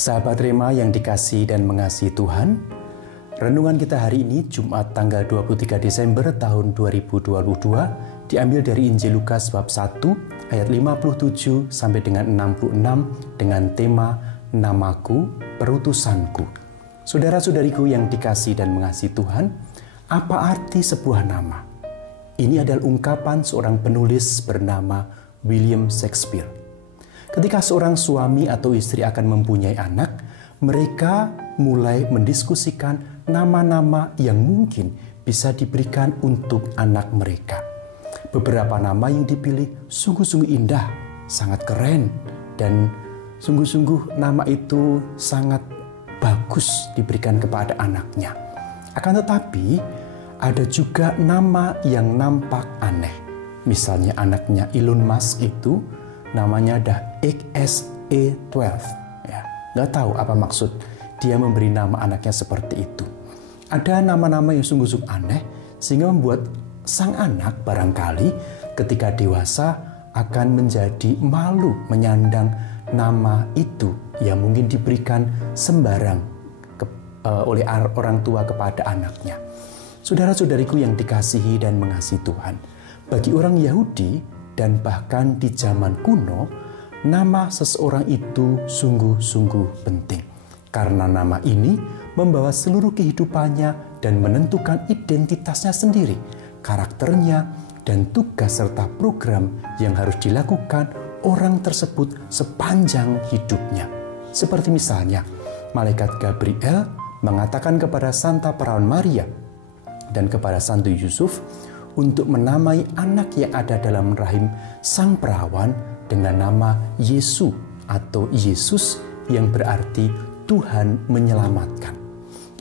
Sahabat Rema yang dikasihi dan mengasihi Tuhan, renungan kita hari ini Jumat tanggal 23 Desember tahun 2022 diambil dari Injil Lukas bab 1 ayat 57 sampai dengan 66 dengan tema Namaku, Perutusanku. Saudara-saudariku yang dikasihi dan mengasihi Tuhan, apa arti sebuah nama? Ini adalah ungkapan seorang penulis bernama William Shakespeare. Ketika seorang suami atau istri akan mempunyai anak, mereka mulai mendiskusikan nama-nama yang mungkin bisa diberikan untuk anak mereka. Beberapa nama yang dipilih sungguh-sungguh indah, sangat keren, dan sungguh-sungguh nama itu sangat bagus diberikan kepada anaknya. Akan tetapi, ada juga nama yang nampak aneh. Misalnya anaknya Elon Musk itu namanya dah XE12. Ya, nggak tahu apa maksud dia memberi nama anaknya seperti itu. Ada nama-nama yang sungguh-sungguh aneh sehingga membuat sang anak barangkali ketika dewasa akan menjadi malu menyandang nama itu yang mungkin diberikan sembarang oleh orang tua kepada anaknya. Saudara-saudariku yang dikasihi dan mengasihi Tuhan, bagi orang Yahudi dan bahkan di zaman kuno, nama seseorang itu sungguh-sungguh penting. Karena nama ini membawa seluruh kehidupannya dan menentukan identitasnya sendiri, karakternya, dan tugas serta program yang harus dilakukan orang tersebut sepanjang hidupnya. Seperti misalnya, Malaikat Gabriel mengatakan kepada Santa Perawan Maria dan kepada Santo Yusuf untuk menamai anak yang ada dalam rahim sang perawan dengan nama Yesus atau Yesus yang berarti Tuhan menyelamatkan.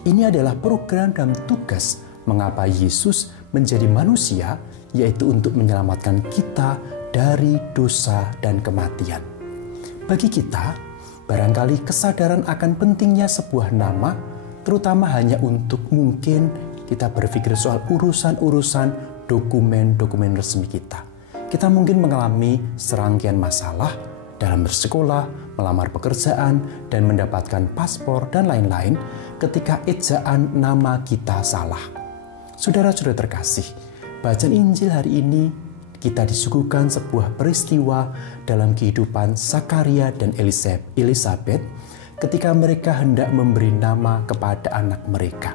Ini adalah program dan tugas mengapa Yesus menjadi manusia, yaitu untuk menyelamatkan kita dari dosa dan kematian. Bagi kita, barangkali kesadaran akan pentingnya sebuah nama, terutama hanya untuk mungkin kita berpikir soal urusan-urusan dokumen-dokumen resmi kita. Kita mungkin mengalami serangkaian masalah dalam bersekolah, melamar pekerjaan, dan mendapatkan paspor dan lain-lain ketika ejaan nama kita salah. Saudara-saudara terkasih, bacaan Injil hari ini kita disuguhkan sebuah peristiwa dalam kehidupan Zakaria dan Elisabeth ketika mereka hendak memberi nama kepada anak mereka.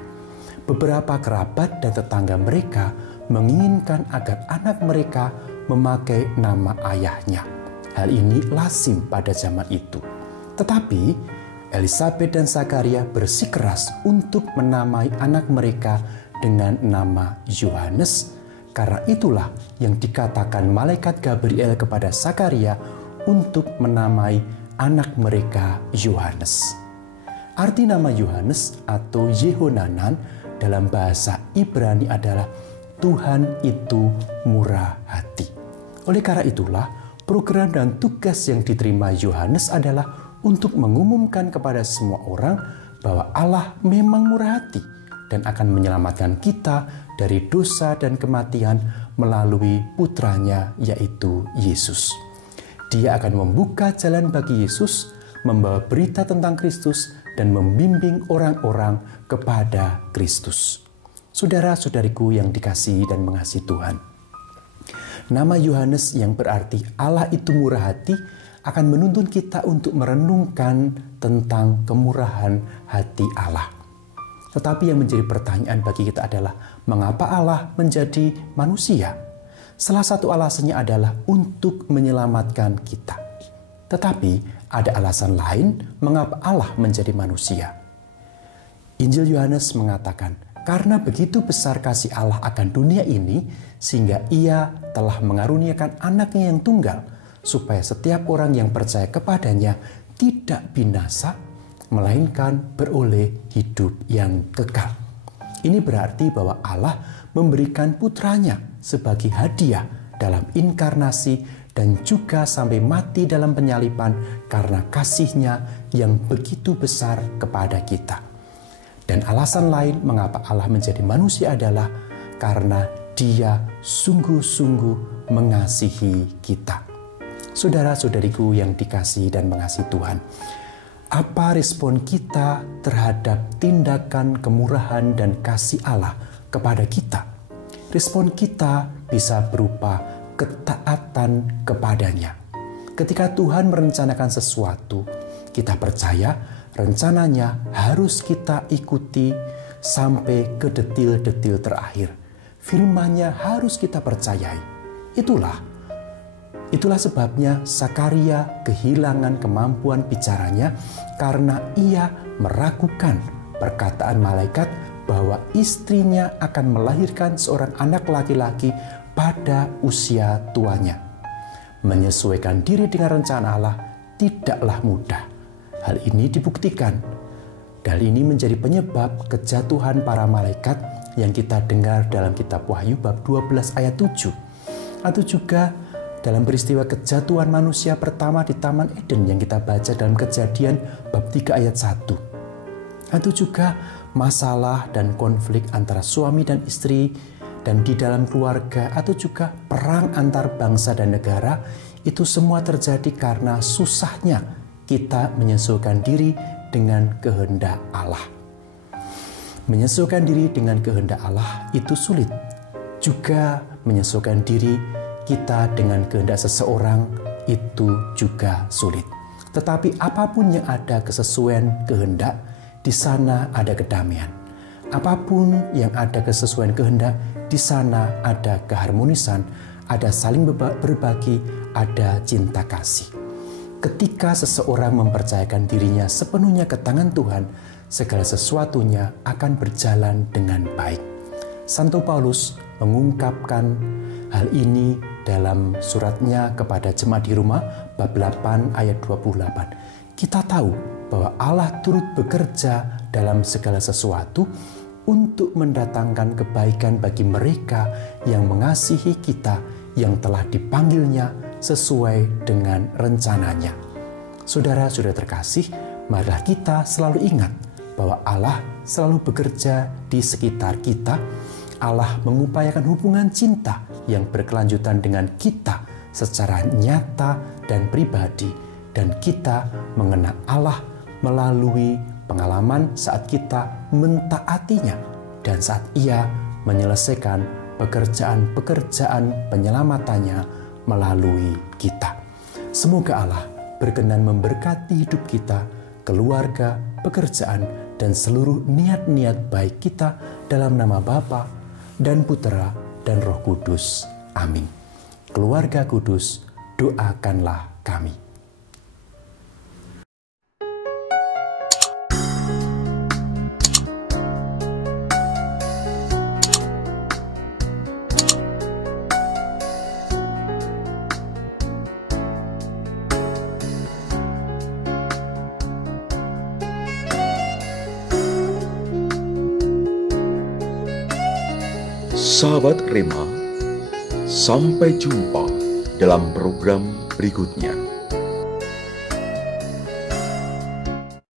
Beberapa kerabat dan tetangga mereka menginginkan agar anak mereka memakai nama ayahnya. Hal ini lazim pada zaman itu. Tetapi Elisabeth dan Zakaria bersikeras untuk menamai anak mereka dengan nama Yohanes. Karena itulah yang dikatakan Malaikat Gabriel kepada Zakaria untuk menamai anak mereka Yohanes. Arti nama Yohanes atau Yehohanan dalam bahasa Ibrani adalah Tuhan itu murah hati. Oleh karena itulah, program dan tugas yang diterima Yohanes adalah untuk mengumumkan kepada semua orang bahwa Allah memang murah hati dan akan menyelamatkan kita dari dosa dan kematian melalui putranya yaitu Yesus. Dia akan membuka jalan bagi Yesus, membawa berita tentang Kristus dan membimbing orang-orang kepada Kristus. Saudara-saudariku yang dikasihi dan mengasihi Tuhan, nama Yohanes yang berarti Allah itu murah hati akan menuntun kita untuk merenungkan tentang kemurahan hati Allah. Tetapi yang menjadi pertanyaan bagi kita adalah, mengapa Allah menjadi manusia? Salah satu alasannya adalah untuk menyelamatkan kita. Tetapi ada alasan lain mengapa Allah menjadi manusia. Injil Yohanes mengatakan, karena begitu besar kasih Allah akan dunia ini, sehingga Ia telah mengaruniakan anaknya yang tunggal, supaya setiap orang yang percaya kepadanya tidak binasa, melainkan beroleh hidup yang kekal. Ini berarti bahwa Allah memberikan putranya sebagai hadiah dalam inkarnasi dan juga sampai mati dalam penyaliban karena kasihnya yang begitu besar kepada kita. Dan alasan lain mengapa Allah menjadi manusia adalah karena Dia sungguh-sungguh mengasihi kita. Saudara-saudariku yang dikasihi dan mengasihi Tuhan, Apa respon kita terhadap tindakan kemurahan dan kasih Allah kepada kita? Respon kita bisa berupa ketaatan kepadanya. Ketika Tuhan merencanakan sesuatu, kita percaya rencananya harus kita ikuti sampai ke detil-detil terakhir. Firman-Nya harus kita percayai. Itulah sebabnya Zakaria kehilangan kemampuan bicaranya karena ia meragukan perkataan malaikat bahwa istrinya akan melahirkan seorang anak laki-laki pada usia tuanya. Menyesuaikan diri dengan rencana Allah tidaklah mudah. Hal ini dibuktikan. Hal ini menjadi penyebab kejatuhan para malaikat yang kita dengar dalam kitab Wahyu bab 12 ayat 7. Atau juga dalam peristiwa kejatuhan manusia pertama di Taman Eden yang kita baca dalam Kejadian bab 3 ayat 1. Atau juga masalah dan konflik antara suami dan istri dan di dalam keluarga, atau juga perang antar bangsa dan negara. Itu semua terjadi karena susahnya kita menyesuaikan diri dengan kehendak Allah. Menyesuaikan diri dengan kehendak Allah itu sulit. Juga menyesuaikan diri kita dengan kehendak seseorang itu juga sulit. Tetapi apapun yang ada kesesuaian kehendak, di sana ada kedamaian. Apapun yang ada kesesuaian kehendak, di sana ada keharmonisan, ada saling berbagi, ada cinta kasih. Ketika seseorang mempercayakan dirinya sepenuhnya ke tangan Tuhan, segala sesuatunya akan berjalan dengan baik. Santo Paulus mengungkapkan hal ini dalam suratnya kepada jemaat di Roma bab 8 ayat 28. Kita tahu bahwa Allah turut bekerja dalam segala sesuatu untuk mendatangkan kebaikan bagi mereka yang mengasihi kita, yang telah dipanggilnya sesuai dengan rencananya. Saudara-saudara terkasih, marilah kita selalu ingat bahwa Allah selalu bekerja di sekitar kita. Allah mengupayakan hubungan cinta yang berkelanjutan dengan kita secara nyata dan pribadi, dan kita mengenal Allah melalui pengalaman saat kita mentaatinya dan saat Ia menyelesaikan pekerjaan-pekerjaan penyelamatannya melalui kita. Semoga Allah berkenan memberkati hidup kita, keluarga, pekerjaan, dan seluruh niat-niat baik kita dalam nama Bapa dan Putera dan Roh Kudus. Amin. Keluarga kudus, doakanlah kami. Sahabat Rema, sampai jumpa dalam program berikutnya.